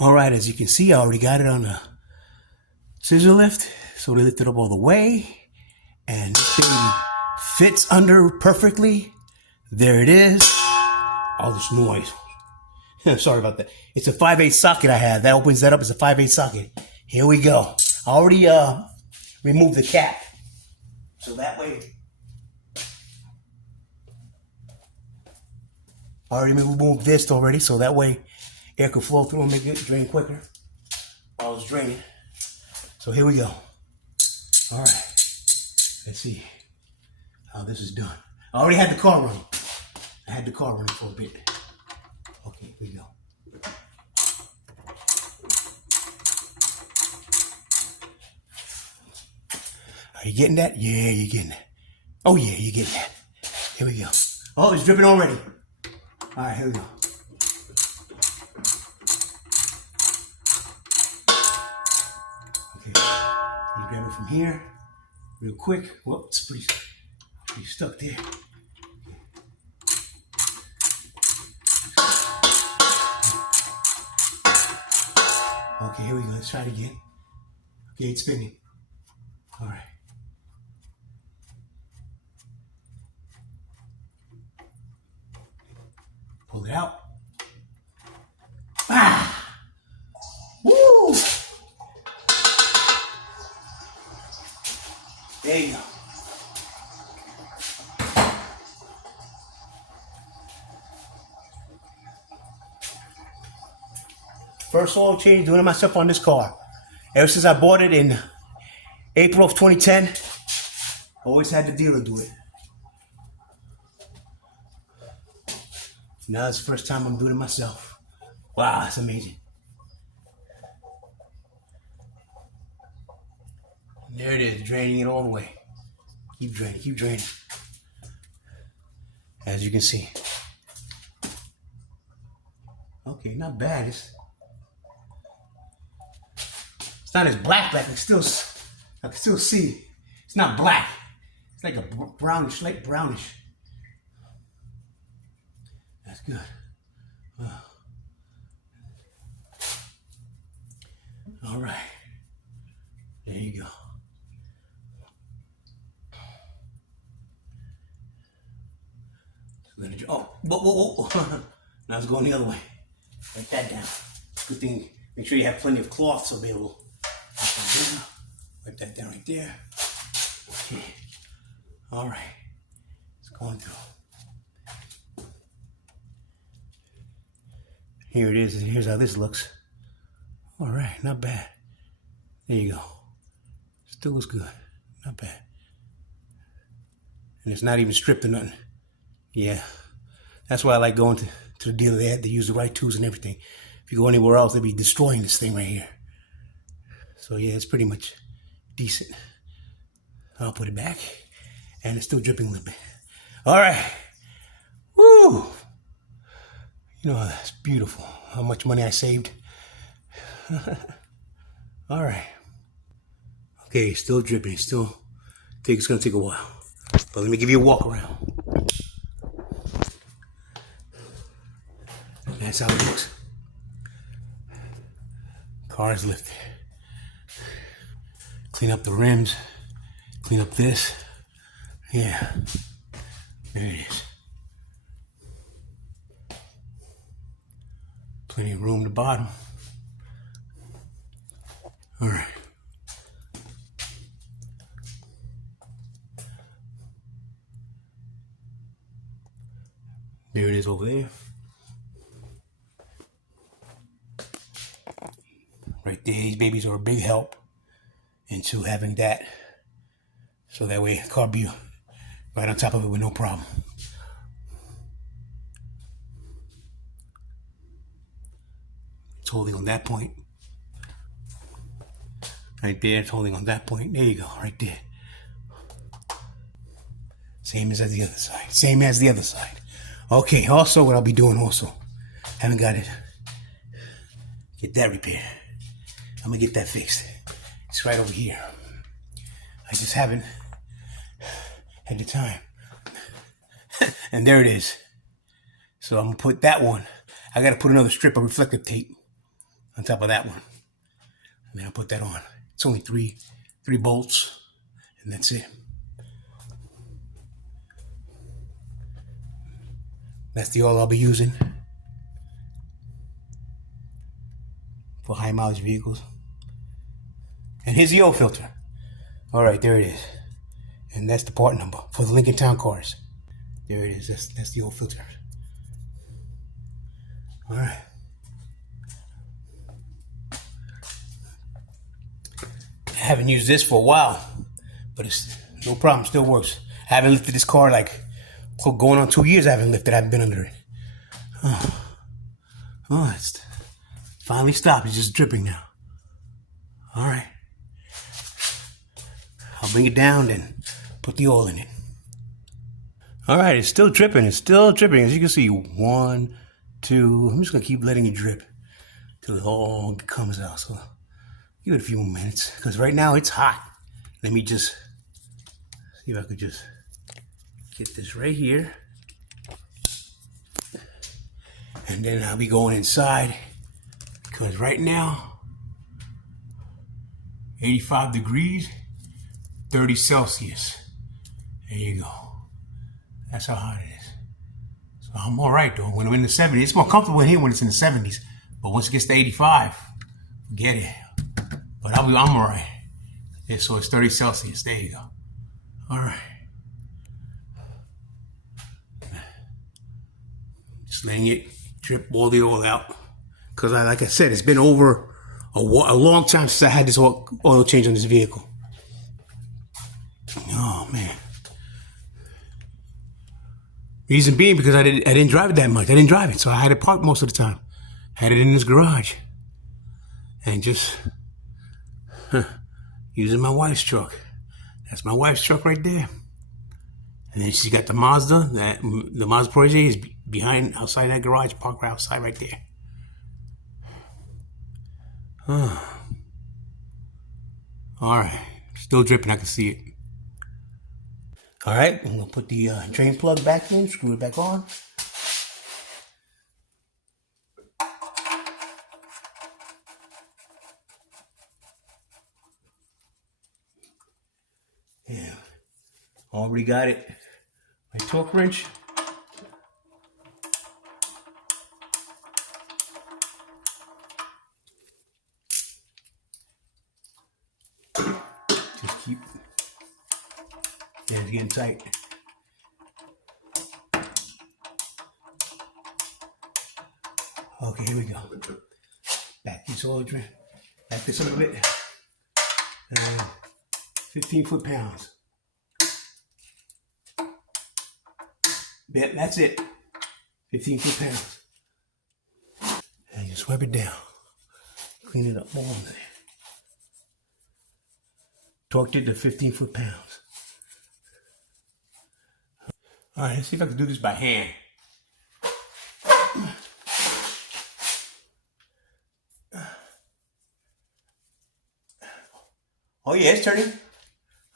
All right, as you can see, I already got it on the scissor lift. So they lift it up all the way. And this baby fits under perfectly. There it is. All this noise. Sorry about that. It's a 5/8 socket I have. That opens that up as a 5/8 socket. Here we go. I already removed the cap. So that way, I already removed this already. So that way, air can flow through and make it drain quicker while it's draining. So here we go. All right. Let's see how this is done. I already had the car running. I had the car running for a bit. Okay, here we go. Are you getting that? Yeah, you're getting that. Oh yeah, you're getting that. Here we go. Oh, it's dripping already. All right, here we go. Okay, you grab it from here real quick. Whoa, it's pretty stuck there. Okay, here we go. Let's try it again. Okay, it's spinning. All right. Pull it out. Ah! Woo! There you go. First oil change doing it myself on this car. Ever since I bought it in April of 2010, always had the dealer do it. Now it's the first time I'm doing it myself. Wow, that's amazing. And there it is, draining it all the way. Keep draining, keep draining. As you can see. Okay, not bad. It's not as black. I can still see. It's not black. It's like a brownish, light brownish. That's good. Wow. All right. There you go. Oh, whoa. Now it's going the other way. Write that down. Good thing, make sure you have plenty of cloths available. Wipe that down right there. Okay. All right. It's going through. Here it is, and here's how this looks. All right, not bad. There you go. Still looks good. Not bad. And it's not even stripped or nothing. Yeah. That's why I like going to the dealer. They use the right tools and everything. If you go anywhere else, they'll be destroying this thing right here. So yeah, it's pretty much decent. I'll put it back. And it's still dripping a little bit. All right. Woo! You know, that's beautiful. How much money I saved. All right. Okay, still dripping. It's going to take a while. But let me give you a walk around. That's how it looks. Car is lifted. Clean up the rims. Clean up this. Yeah. There it is. Plenty of room at the bottom. All right. There it is over there. Right there, these babies are a big help into having that. So that way the car be right on top of it with no problem. It's holding on that point. Right there, it's holding on that point. There you go, right there. Same as the other side. Same as the other side. Okay, also what I'll be doing also, haven't got it, get that repaired. I'm gonna get that fixed. It's right over here. I just haven't had the time. And there it is. So I'm gonna put that one. I gotta put another strip of reflective tape on top of that one. And then I'll put that on. It's only three bolts, and that's it. That's the oil I'll be using for high mileage vehicles. And here's the oil filter. All right, there it is. And that's the part number for the Lincoln Town cars. There it is. That's the oil filter. All right. I haven't used this for a while, but it's no problem. Still works. I haven't lifted this car like going on 2 years. I haven't lifted. I haven't been under it. Oh, it's finally stopped. It's just dripping now. All right. I'll bring it down and put the oil in it. All right, it's still dripping. It's still dripping. As you can see, 1, 2. I'm just gonna keep letting it drip till it all comes out. So give it a few more minutes, because right now it's hot. Let me just see if I could just get this right here. And then I'll be going inside, because right now, 85 degrees, 30 Celsius. There you go. That's how hot it is. So I'm all right, though. When I'm in the 70s, it's more comfortable in here when it's in the 70s. But once it gets to 85, forget it. But I'm all right. Yeah, so it's 30 Celsius. There you go. All right. Just letting it drip all the oil out. Because like I said, it's been over a long time since I had this oil change on this vehicle. Oh, man. Reason being, because I didn't drive it that much. I didn't drive it, so I had it parked most of the time. Had it in this garage. And just using my wife's truck. That's my wife's truck right there. And then she's got the Mazda. The Mazda Protege is behind, outside that garage, parked right outside right there. All right. Still dripping, I can see it. All right, I'm gonna put the drain plug back in, screw it back on. Yeah, already got it. My torque wrench. Just keep. Yeah, it's getting tight. Okay, here we go. Back this oil drain. Back this a little bit. 15 foot-pounds. That's it. 15 foot-pounds. And just wipe it down. Clean it up all in there. Torqued it to 15 foot-pounds. All right, let's see if I can do this by hand. Oh yeah, it's turning.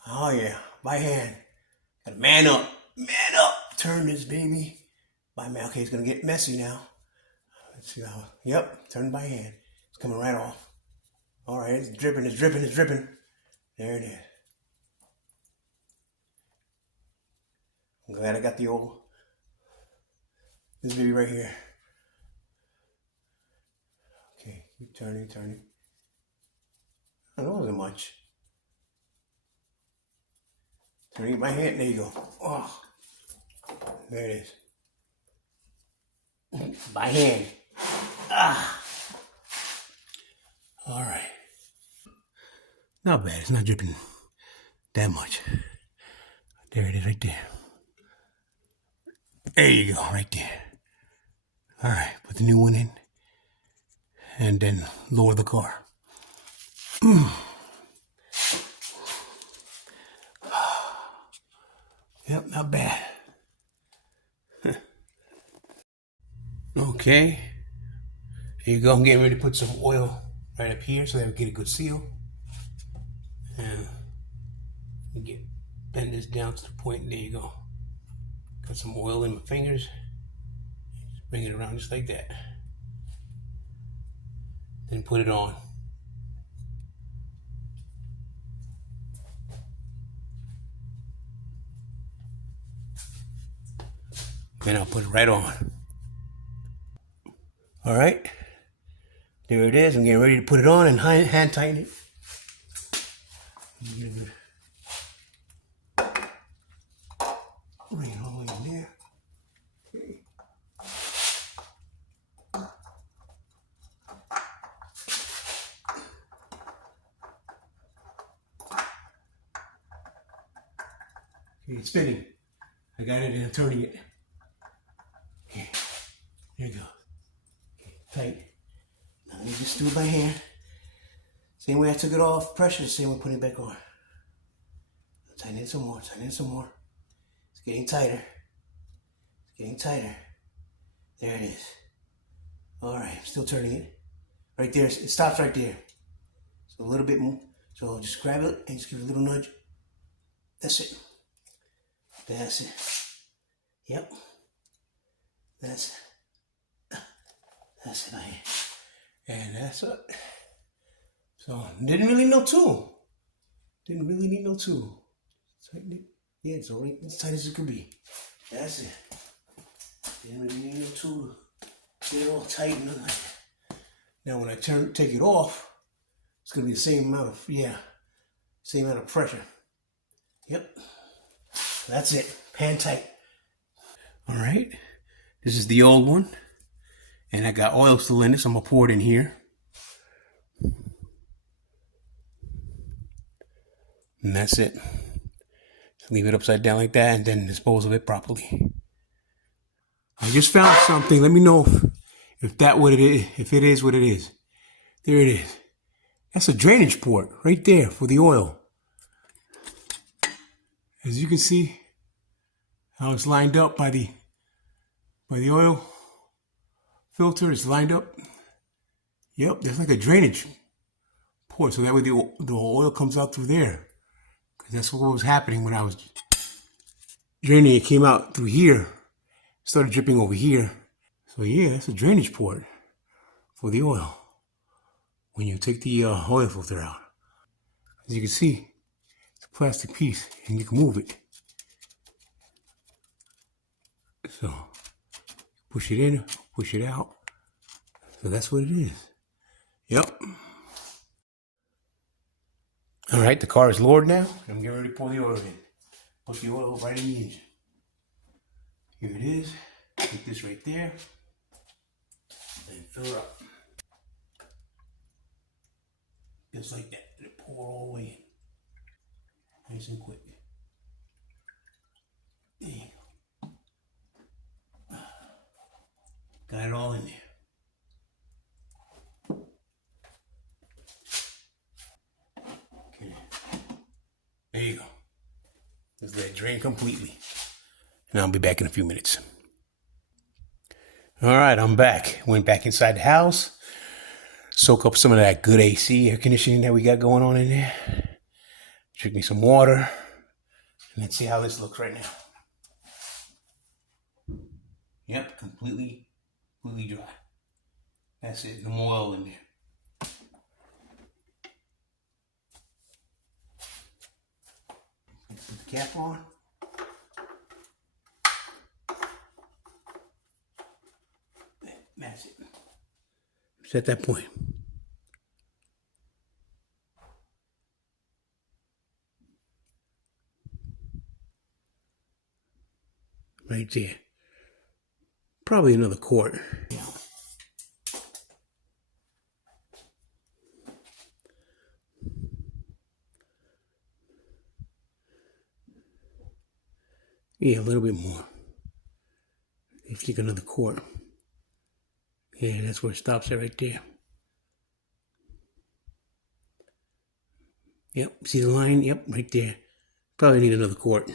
Oh yeah, by hand. Gotta man up, man up. Turn this baby. By man. Okay, it's gonna get messy now. Let's see how. Yep, turn by hand. It's coming right off. All right, it's dripping, it's dripping, it's dripping. There it is. I'm glad I got the old. This baby right here. Okay, keep turning, turning. Oh, that wasn't much. Turning my hand, there you go. Oh, there it is. By hand. Ah. All right. Not bad. It's not dripping that much. There it is, right there. There you go, right there. All right, put the new one in, and then lower the car. Yep, not bad. Okay. Here you go. I'm getting ready to put some oil right up here so that we get a good seal. And bend this down to the point. There you go. Got some oil in my fingers. Just bring it around just like that. and put it on. Then I'll put it right on. All right, there it is. I'm getting ready to put it on and hand tighten it. Bring it all the way in there. Okay. Okay, it's spinning. I got it and I'm turning it. Okay, there you go. Okay, tight. Now let me just do it by hand. Same way I took it off, pressure, same way putting it back on. Tighten it some more, tighten it some more. It's getting tighter. It's getting tighter. There it is. All right, I'm still turning it. Right there, it stops right there. So a little bit more. So just grab it and just give it a little nudge. That's it. That's it. Yep. That's it right here. And that's it. So didn't really need no tool. Didn't really need no tool. Tighten it. Yeah, it's only as tight as it could be. That's it. Didn't really need no tool. Get it all tight and like that. Now when I take it off, it's gonna be the same amount of pressure. Yep. That's it. Pan tight. All right. This is the old one. And I got oil still in it, so I'm gonna pour it in here. And that's it. Just leave it upside down like that and then dispose of it properly. I just found something. Let me know if it is what it is. There it is. That's a drainage port right there for the oil. As you can see how it's lined up by the oil filter. It's lined up. Yep, there's like a drainage port, so that way the oil comes out through there. Because that's what was happening when I was draining. It came out through here, started dripping over here. So yeah, that's a drainage port for the oil when you take the oil filter out. As you can see, it's a plastic piece and you can move it. So push it in, push it out. So that's what it is. Yep. All right, the car is lowered now. I'm getting ready to pour the oil in. Put the oil right in the engine. Here it is. Put this right there. And fill her up. Just like that. Let it pour all the way in. Nice and quick. There you go. Got it all in there. Okay. There you go. Just let it drain completely. And I'll be back in a few minutes. All right, I'm back. Went back inside the house. Soak up some of that good AC, air conditioning that we got going on in there. Drink me some water. And let's see how this looks right now. Yep, completely dry. That's it, no more oil in there. Put the cap on. That's it. It's at that point. Right there. Probably another quart. Yeah, a little bit more. You think another quart. Yeah, that's where it stops at right there. Yep, see the line? Yep, right there. Probably need another quart.